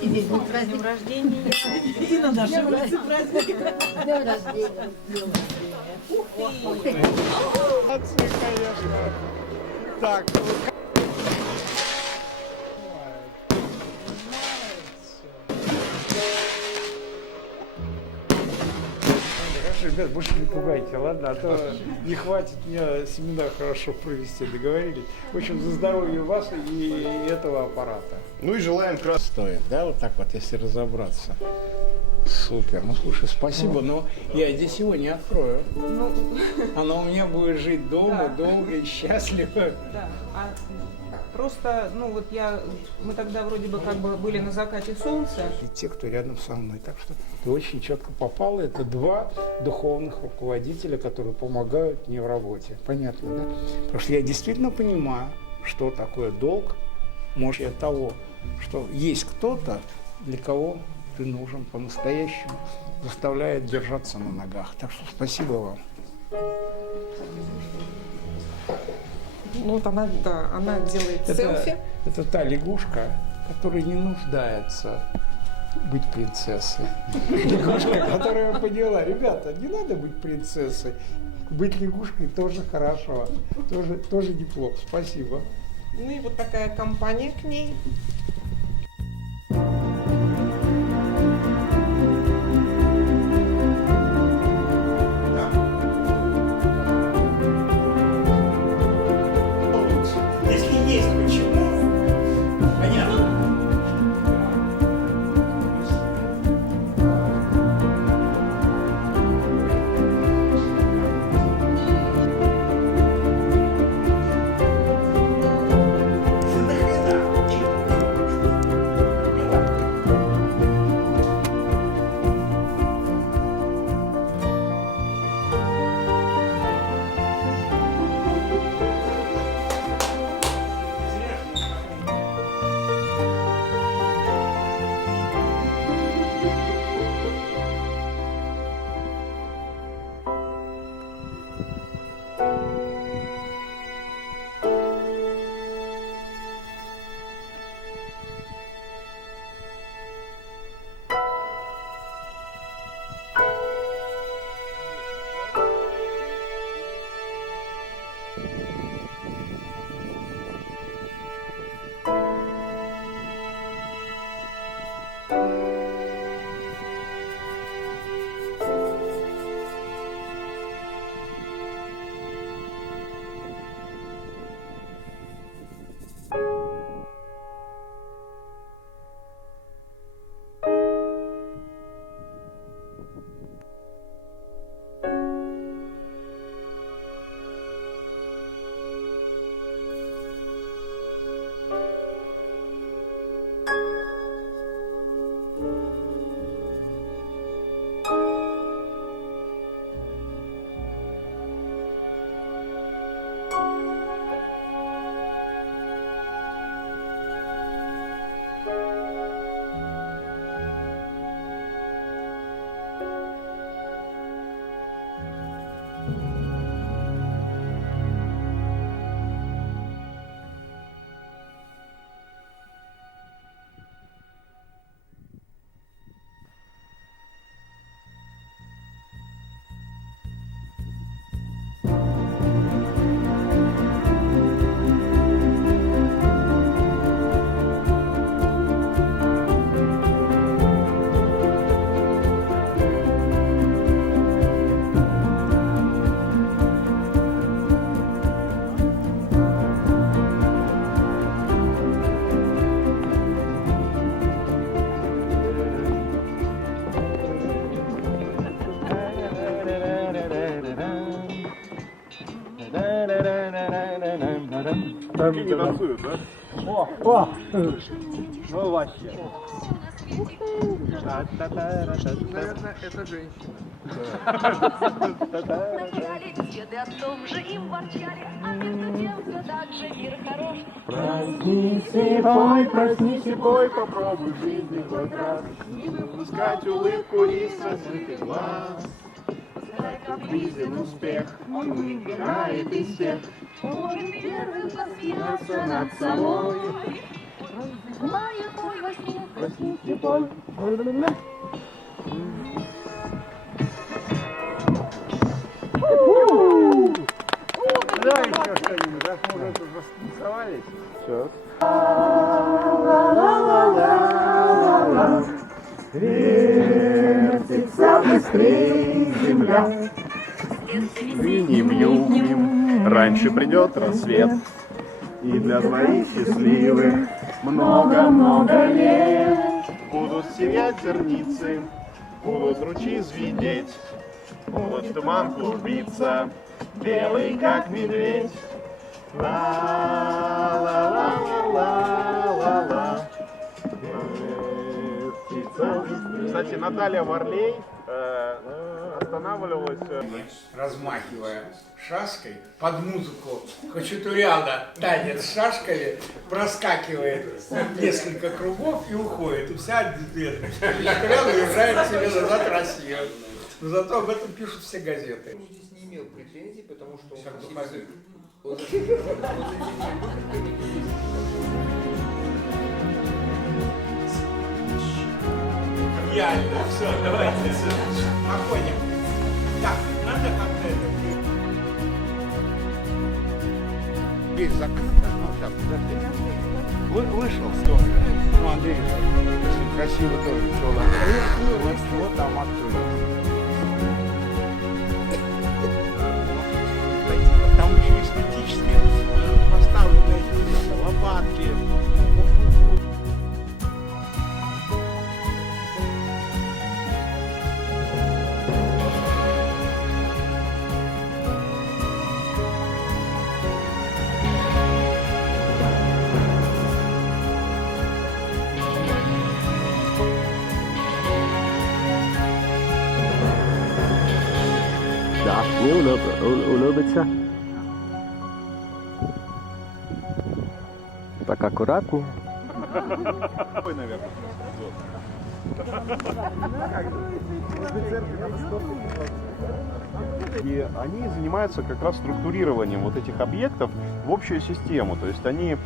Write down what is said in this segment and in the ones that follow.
Тебе день праздник рождения. И на нашей улице праздник. День рождения. Молодцы, конечно. Так, хорошо, ребят, больше не пугайте, ладно? А то не хватит мне семинар хорошо провести, договорились? В общем, за здоровье вас и этого аппарата. Ну и желаем красоты. Стоит, да, вот так вот, если разобраться. Супер. Ну, слушай, спасибо, но я здесь его не открою. Оно у меня будет жить дома, долго и счастливо. Да, просто, ну вот мы тогда вроде бы как бы были на закате солнца. И те, кто рядом со мной. Так что ты очень четко попала. Это два духовных руководителя, которые помогают мне в работе. Понятно, да? Потому что я действительно понимаю, что такое долг, может, от того, что есть кто-то, для кого ты нужен по-настоящему, заставляет держаться на ногах. Так что спасибо вам. Ну вот она делает селфи. Это та лягушка, которая не нуждается быть принцессой. Лягушка, которая поняла, ребята, не надо быть принцессой. Быть лягушкой тоже хорошо, тоже неплохо. Спасибо. Ну и вот такая компания к ней. Если есть почему, понятно? Такие не танцуют, да? О! Ну вообще. Наверное, это женщина. Вначале деды о том же им ворчали, а между тем все так же мир хорош. Проснись и пой, попробуй в жизни хоть раз. Не выпускать улыбку из раскрытых глаз. Знай, как близен успех, он выбирает из всех. Может первым посмеяться Над собой. Простите, боль. Да, еще что-нибудь, раз мы уже тут распрессовались. Сейчас. Вертится быстрее земля. Виним-югнем, раньше придет рассвет. И для двоих счастливых много-много лет. Будут сиять зерницы, будут ручьи звенеть, будут в туман клубиться, белый как медведь. Ла-ла-ла-ла-ла-ла-ла. Кстати, Наталья Варлей останавливалась, размахивая шашкой под музыку хачатуряна, танец с шашками, проскакивает несколько кругов и уходит. И вся хачатурян уезжает себе назад в Россию. Но зато об этом пишут все газеты. Он здесь не имел претензий, потому что он Реально, все, давайте походим. Так, надо как-то это... Дверь закрыта, ну сейчас, подожди. Вышел в сторону. Ну, Андрей, очень красиво тоже все вот там открылось. Там еще эстетически поставленные лопатки. Да, мне улыбится. Так аккуратнее. Ой, наверное. И они занимаются как раз структурированием вот этих объектов в общую систему. То есть они...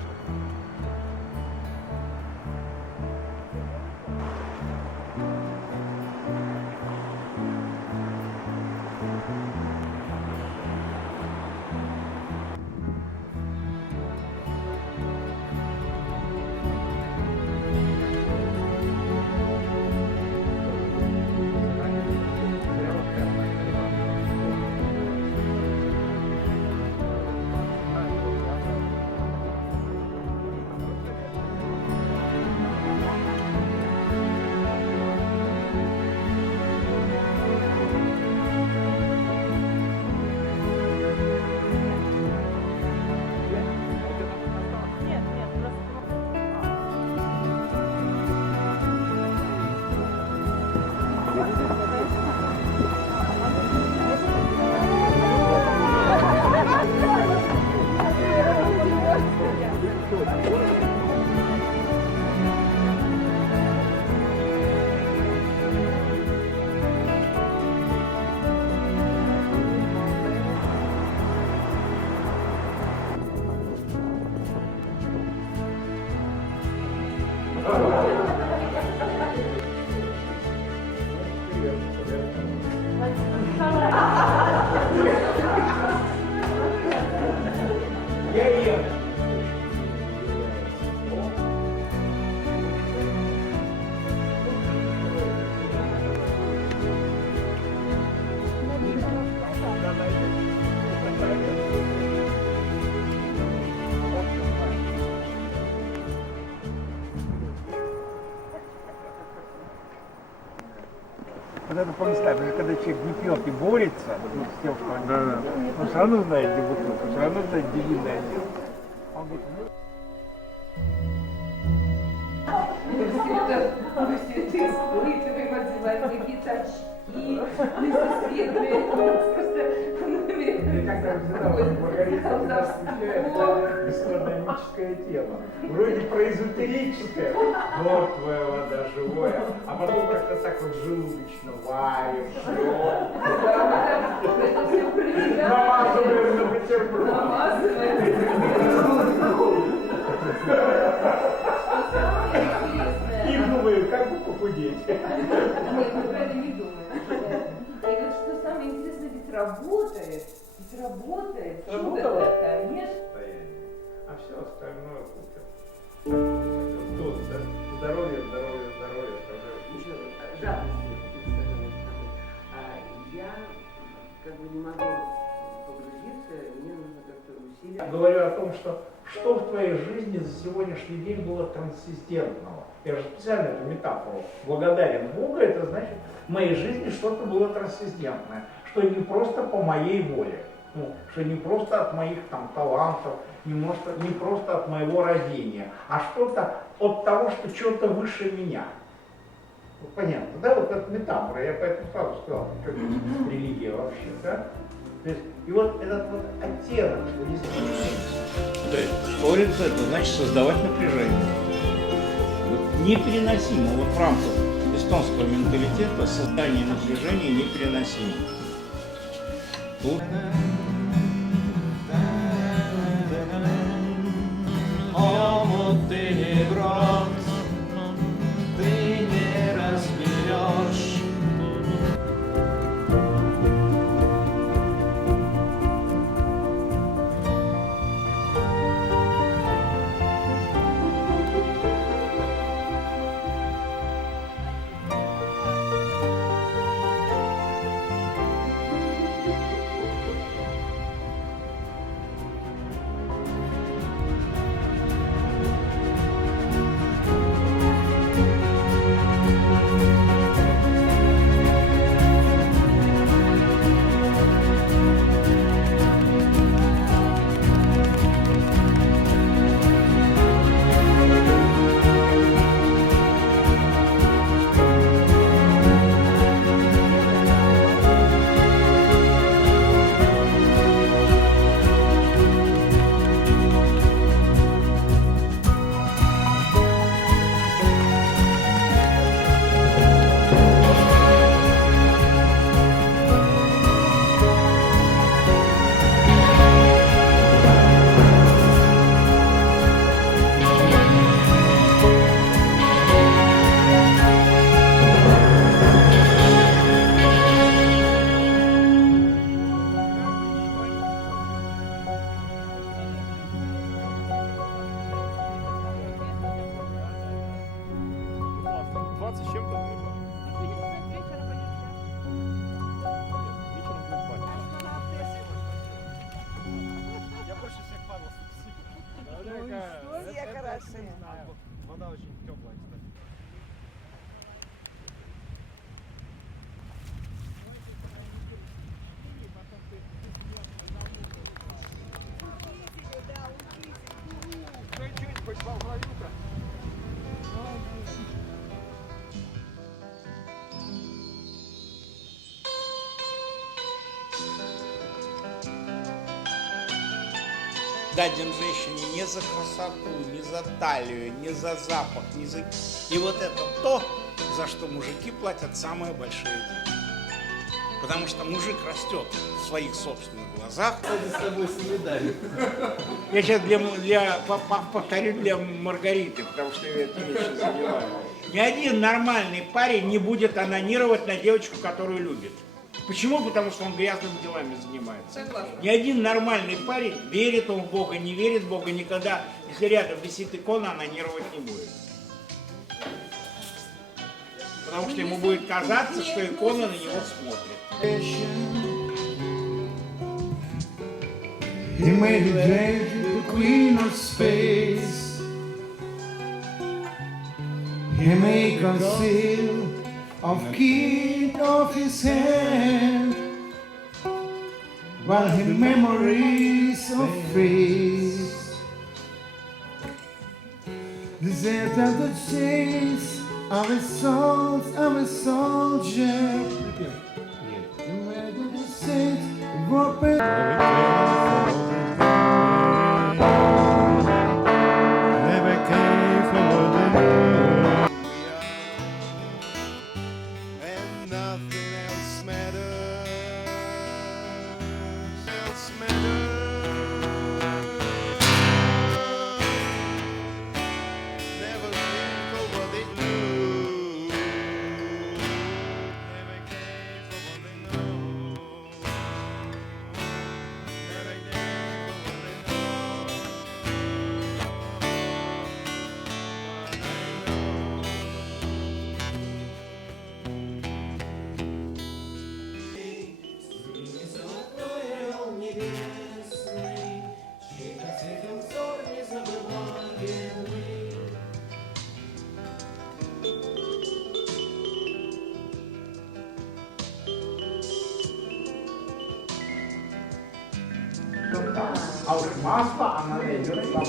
Вот это по-настоящему, когда человек не пьет и борется ну, с тем, что он он все равно знает, где бутылка, все равно знает, где винное дело. Он говорит, Ты испытывай, надевать какие-то очки, несусветные, просто бесконечное тело. Вроде проэзотерическое, мертвая вода, живое, а потом как-то так вот желудочно варим, намазываем на бутерброд. все остальное купим. Тут, да. Здоровье, здоровье, здоровье, здоровье. Еще жадности, скажем такой. Я как бы не могу погрузиться, мне нужно как-то усилить. Я говорю о том, что в твоей жизни за сегодняшний день было трансцендентного. Я же специально эту метафору благодарен Богу, это значит, в моей жизни что-то было трансцендентное, что не просто по моей воле, что не просто от моих там талантов, не просто от моего рождения, а что-то от того, что что-то выше меня. Вот понятно, да, вот эта метафора, я поэтому сразу сказал, что это религия вообще, да? То есть, и вот этот вот оттенок, что действительно, то есть спориться, это значит создавать напряжение. Вот непереносимо, вот в рамках эстонского менталитета создание напряжения непереносимо. Тут вода очень теплая, кстати. Чуть-чуть почвал в лавюка. дадим женщине не за красоту, не за талию, не за запах, не за... И вот это то, за что мужики платят самые большие деньги. Потому что мужик растет в своих собственных глазах. С тобой солидарен. Я сейчас повторю для Маргариты, потому что я этой вещью занимаюсь. Ни один нормальный парень не будет анонировать на девочку, которую любит. Почему? Потому что он грязными делами занимается. Согласна. Ни один нормальный парень, верит он в Бога, не верит в Бога, никогда, если рядом висит икона, анонировать не будет. Потому что ему будет казаться, что икона на него смотрит. He made a dream the queen of space. He may conceal of king of his hand, while his memories of face desert of the chase of a soldier. Imagine the saints broken. Never came for the moon, and nothing else matters. Never came for what they knew. Never came for what they know. Never масло, она найдет сама.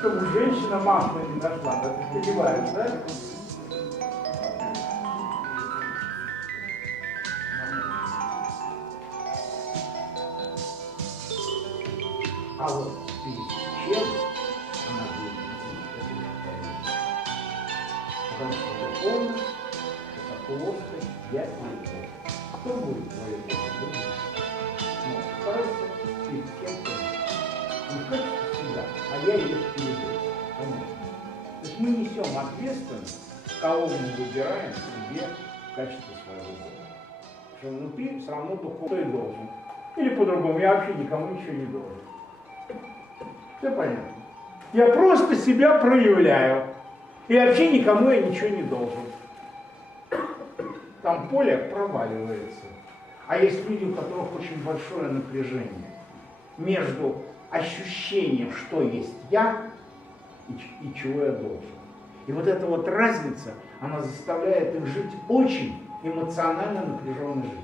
Чтобы женщина масло не нашла, да ты понимаешь, да? А вот ты чем она будет? Потому что духовность — это плоскость я и Бог. Кто будет твоей Богом? Ну, старайся ты кем-то. Не в качестве себя, а я ее передаю. Понятно? То есть мы несем ответственность, кого мы выбираем себе в качестве своего Бога. Потому что внутри все равно духовный должен. Или по-другому, я вообще никому ничего не должен. Все понятно? Я просто себя проявляю. И вообще никому я ничего не должен. Там поле проваливается. А есть люди, у которых очень большое напряжение между ощущением, что есть я, и чего я должен. И вот эта вот разница, она заставляет их жить очень эмоционально напряженной жизнью.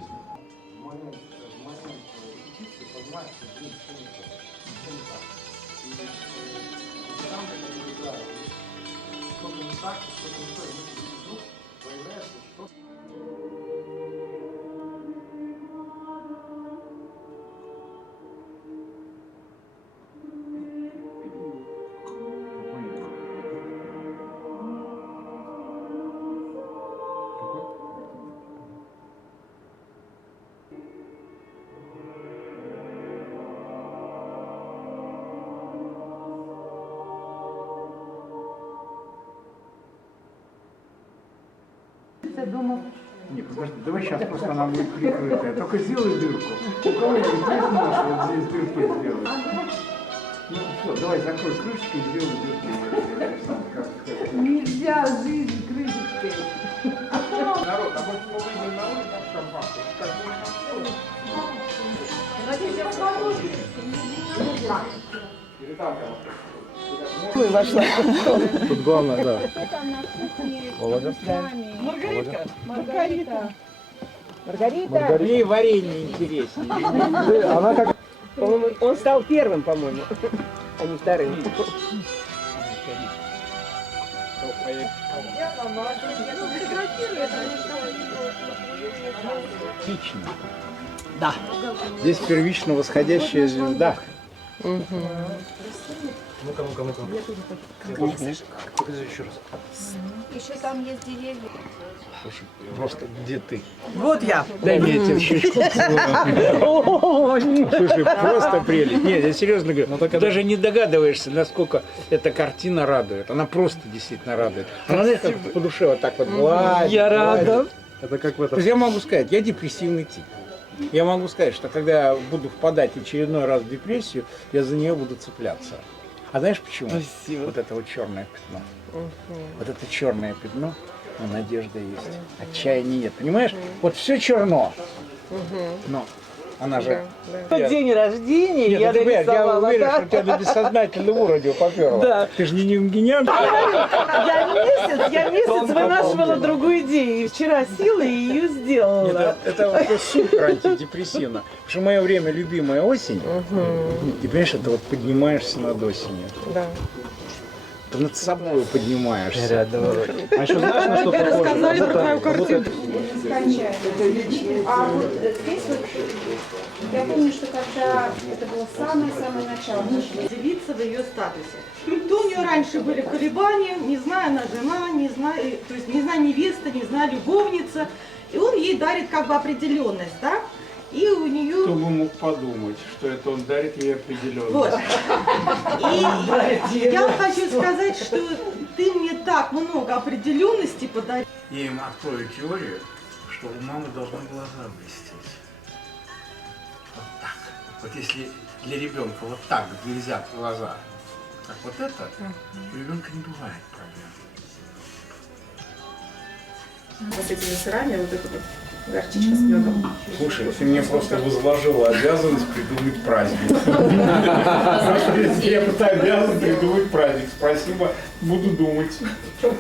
Не, подожди, давай сейчас просто она будет прикрытая. Только сделай дырку. У кого-нибудь здесь можешь вот здесь дырки сделать. Ну все, давай закрой крышечку и сделай дырки. Нельзя жизнь крышечкой. Народ, а может мы выйдем на улицу, там шампанское? Как или там Вошла. Тут главное, да. Володя. Маргарита. Маргарита. Ей варенье интереснее. Она как... По-моему, он стал первым, по-моему, а не вторым. Первично. Да. Здесь первично восходящая звезда. Ну-ка. Покажи еще раз. Еще там есть деревья. Слушай, просто где ты? Вот я. Дай мне эту щечку. Слушай, просто прелесть. Нет, я серьезно говорю. Ты даже не догадываешься, насколько эта картина радует. Она просто действительно радует. Она, знаешь, как по душе вот так вот гладит. Я рада. Это как в этом. То есть я могу сказать, я депрессивный тип. Я могу сказать, что когда я буду впадать очередной раз в депрессию, я за нее буду цепляться. А знаешь почему? Спасибо. Вот это вот черное пятно. Вот это черное пятно, но надежда есть. Отчаяния нет. Понимаешь? Вот все черно. Но она же... День рождения Нет, я ты понимаешь, я нарисовала, уверен, да? что у тебя до бессознательного уровня поперло. Да. Ты же не гениальный. Я месяц вынашивала другую идею. И вчера села и ее сделала. Это вообще супер антидепрессивно. Потому что мое время любимая осень. И понимаешь, это вот поднимаешься над осенью. Да. Ты над собой поднимаешься. А еще знаешь, на что похоже? Рассказали про твою картину. А вот здесь вот, я помню, что когда это было самое-самое начало, Делиться в ее статусе. То у нее раньше были колебания, не знаю, она жена, не знаю, то есть не знаю невеста, не знаю любовница. И он ей дарит как бы определенность, да? И у нее... Кто бы мог подумать, что это он дарит ей определенность. Вот. И я хочу сказать, что ты мне так много определенности подарил. Я им открою теорию, что у мамы должны глаза блестеть. Вот так. Вот если для ребенка вот так блестят глаза, как вот это, у ребенка не бывает проблем. Вот этими сырами, вот это вот горчичка с медом. Слушай, ты мне просто возложила обязанность придумать праздник. Я просто обязан придумать праздник. Спасибо, буду думать. Эту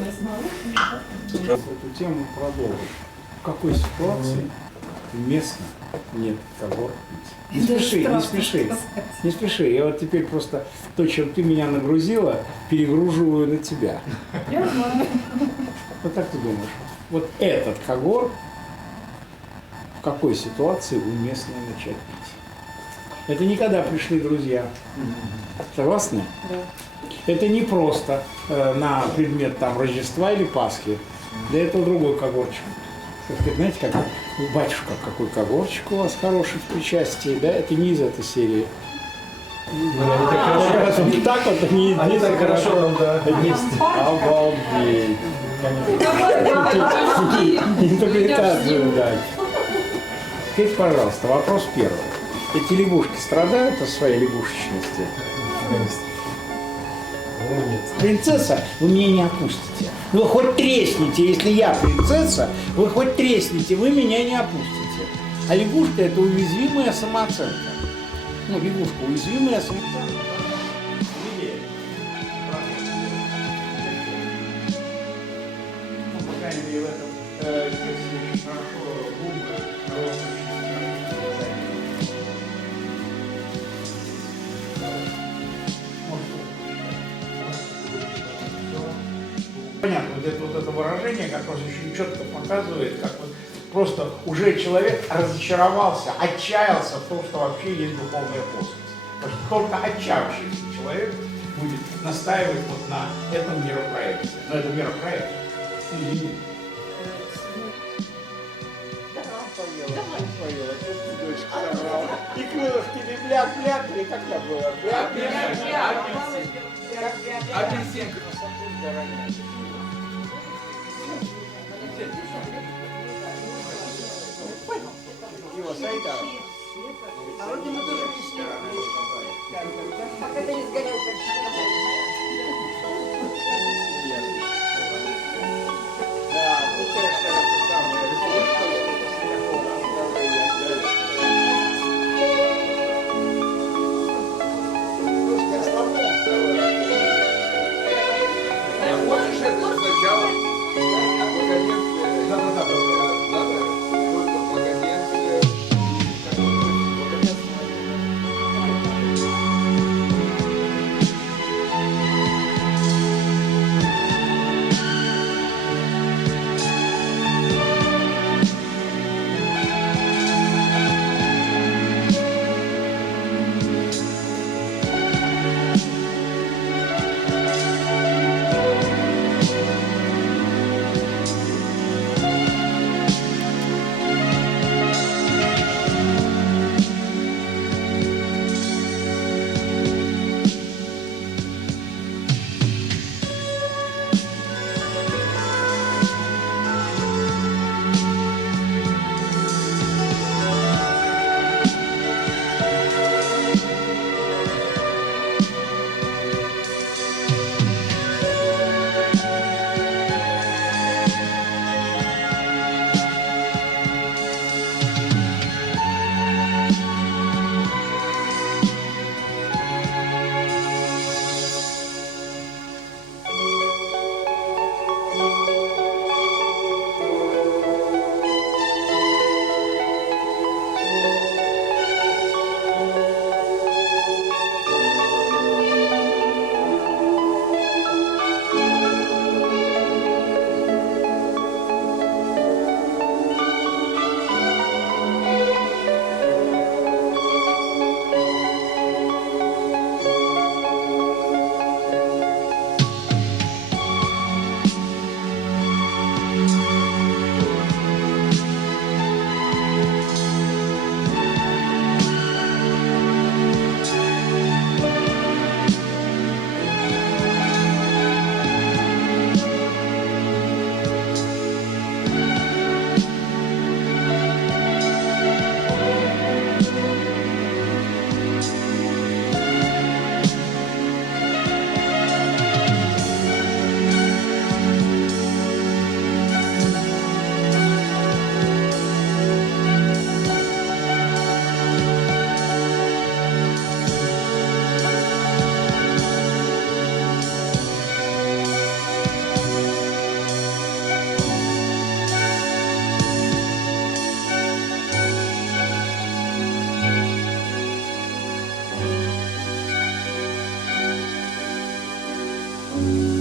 тему продолжим. В какой ситуации уместно нет когорт пить. Не спеши, не спеши, не спеши. Я вот теперь просто то, чем ты меня нагрузила, перегруживаю на тебя. Я знаю. Вот как ты думаешь, вот этот когорт в какой ситуации уместно начать пить? Это не когда пришли друзья. Согласны? Да. Это не просто на предмет там Рождества или Пасхи. Для этого другой когорчик. Так сказать, знаете, как батюшка, какой когорчик у вас хороший в причастии, да? Это не из этой серии. Они так хорошо, Вот так вот они они так хорошо нам, да, вместе. Обалдеть. Интерпретацию дать. Скажите, пожалуйста, вопрос первый. Эти лягушки страдают от своей лягушечности? Принцесса, вы меня не опустите. Вы хоть тресните, если я принцесса, вы хоть тресните, вы меня не опустите. А лягушка – это уязвимая самооценка. Ну, лягушка – уязвимая самооценка. Ну, по крайней мере, в этом тексте очень хорошо губы, понятно, вот это выражение как раз очень четко показывает, как вот просто уже человек разочаровался, отчаялся в том, что вообще есть духовная плоскость. Потому что только отчаявшийся человек будет настаивать вот на этом миропроекте. Но это миропроект. Извини. И крылышки бляк-бляк, или как там было? Апельсин. Его сайта. А вроде мы тоже пришли. Пока ты не сгорел, да, получаешь, что это самое. Хочешь это сначала? Thank you.